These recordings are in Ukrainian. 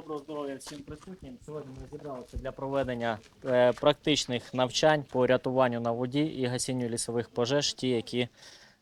Доброго здоров'я всім присутнім. Сьогодні ми зібралися для проведення е, практичних навчань по рятуванню на воді і гасінню лісових пожеж, ті, які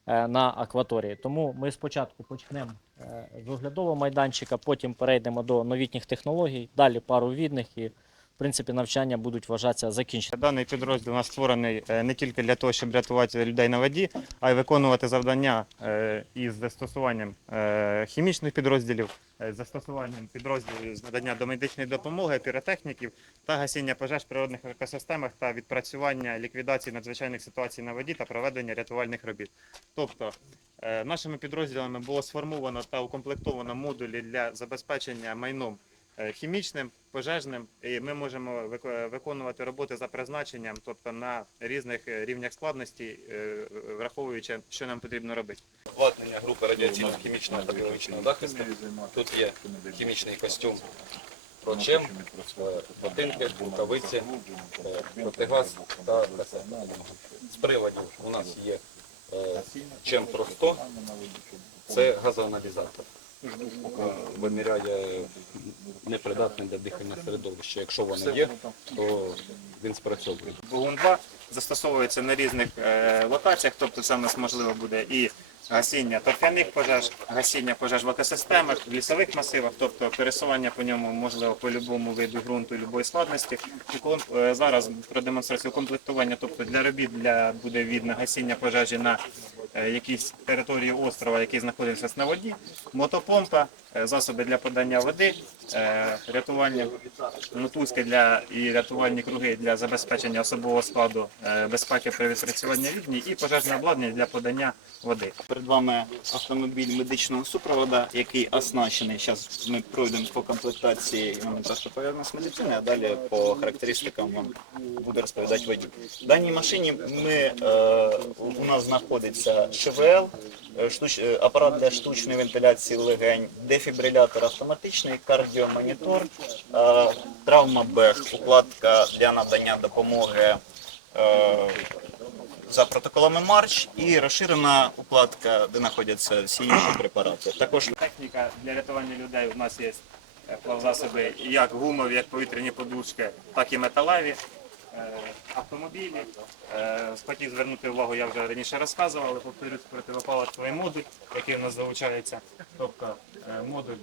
е, на акваторії. Тому ми спочатку почнемо е, з оглядового майданчика, потім перейдемо до новітніх технологій, далі пару відних і, принципі, навчання будуть вважатися закінченими. Даний підрозділ у нас створений е, не тільки для того, щоб рятувати людей на воді, а й виконувати завдання е, із застосуванням е, хімічних підрозділів, застосуванням підрозділів з надання домедичної допомоги, піротехніків та гасіння пожеж в природних екосистемах та відпрацювання ліквідації надзвичайних ситуацій на воді та проведення рятувальних робіт. Тобто нашими підрозділами було сформовано та укомплектовано модулі для забезпечення майном хімічним, пожежним, і ми можемо виконувати роботи за призначенням, тобто на різних е, рівнях складності, е, враховуючи, що нам потрібно робити. обладнання групи радіаційно-хімічного та біологічного захисту. Тут є хімічний костюм прочем, е, ботинки, рукавиці, е, протигаз та касета. З приладів у нас є е, чим просто, це газоаналізатор. Е, Виміряє непридатне для дихання середовище. Якщо воно є, то він спрацьовує. Двигун 2 застосовується на різних е, локаціях, тобто це в нас можливо буде і гасіння торфяних пожеж, гасіння пожеж в екосистемах, в лісових масивах, тобто пересування по ньому можливо по будь-якому виду ґрунту будь-якої складності. Е, зараз про демонстрацію комплектування, тобто для робіт для буде видно гасіння пожежі на е, якійсь території острова, який знаходиться на воді, мотопомпа, засоби для подання води, е, рятування мотузки для і рятувальні круги для забезпечення особового складу е, безпеки при відпрацюванні рівні і пожежне обладнання для подання води. Перед вами автомобіль медичного супроводу, який оснащений. Зараз ми пройдемо по комплектації, просто пов'язано з медициною, а далі по характеристикам вам буде розповідати водій. В даній машині ми, е, у нас знаходиться ШВЛ, е, штуч, е, апарат для штучної вентиляції легень, дефібрилятор автоматичний, кардіомонітор, е, травмабег, укладка для надання допомоги. е, за протоколами Марч і розширена укладка, де знаходяться всі інші препарати. Також Техніка для рятування людей у нас є е, плавзасоби як гумові, як повітряні подушки, так і металеві. Е, Автомобілі. Е, Хотів звернути увагу, я вже раніше розказував, але повторюсь противопалочковий модуль, який у нас залучається. Тобто е, модуль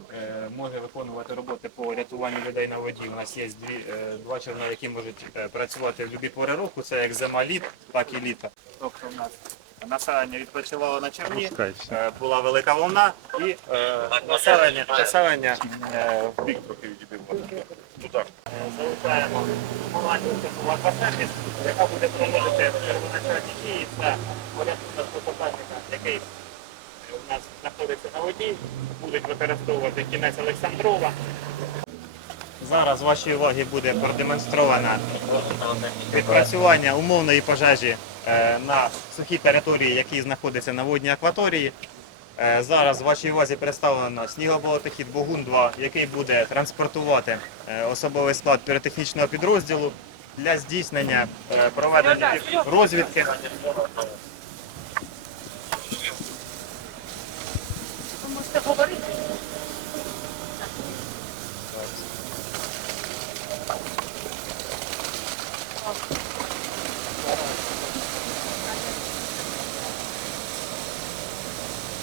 може виконувати роботи по рятуванню людей на воді. У нас є дві, два човна, які можуть працювати в будь-які пори року. Це як зима літ, так і літо. Тобто у нас населення відпочивало на човні, е, була велика волна і е, населення, населення е, в бік трохи відібило. Туди. Маленьку аквасервіс, яка буде проводити первоначальні дії. Це порятунок фотопальника, який у нас знаходиться на воді, будуть використовувати кінець Олександрова. Зараз вашій увазі буде продемонстровано відпрацювання умовної пожежі е, на сухій території, які знаходяться на водній акваторії. Е, в вашій увазі представлено снігоболотохід Богун-2, який буде транспортувати е, особовий склад піротехнічного підрозділу для здійснення е, проведення розвідки.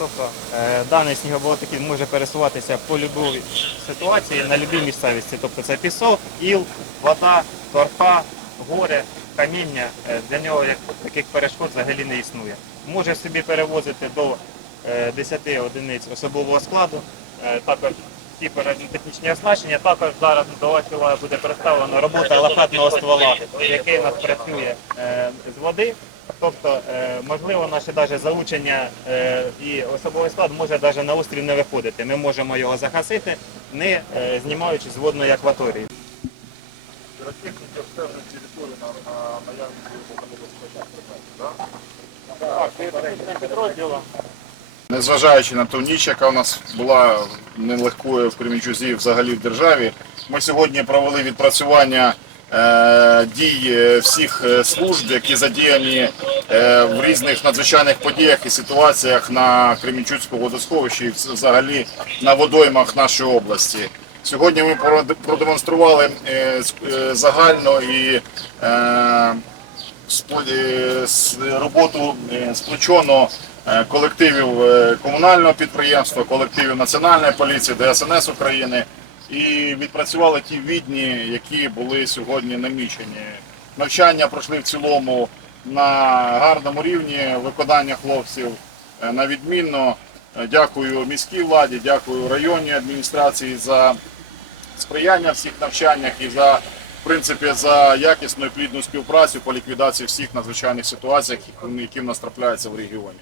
Тобто е, даний снігоболотохід може пересуватися по будь-якій ситуації на будь-якій місцевості. Тобто це пісок, іл, вода, торфа, горе, каміння. Е, Для нього таких перешкод взагалі не існує. Може собі перевозити до е, 10 одиниць особового складу, е, також ті технічні оснащення. Також зараз до вашої буде представлена робота лафетного ствола, який у нас працює е, з води. Тобто, е, можливо, наше даже залучення е, і особовий склад може навіть на острів не виходити. Ми можемо його загасити, не знімаючи з водної акваторії. Незважаючи на ту ніч, яка у нас була нелегкою в Кремінчузі взагалі в державі, ми сьогодні провели відпрацювання е, дій е, всіх е, служб, які задіяні в різних надзвичайних подіях і ситуаціях на Кремінчуцькому водосховищі і взагалі на водоймах нашої області. Сьогодні ми прод- продемонстрували загально і роботу сплочено колективів е, комунального підприємства, колективів Національної поліції, ДСНС України і відпрацювали ті відні, які були сьогодні намічені. Навчання пройшли в цілому на гарному рівні, виконання хлопців е, на відмінно. Е, Дякую міській владі, дякую районній адміністрації за сприяння всіх навчаннях і за в принципі за якісну і плідну співпрацю по ліквідації всіх надзвичайних ситуацій, які в нас трапляються в регіоні.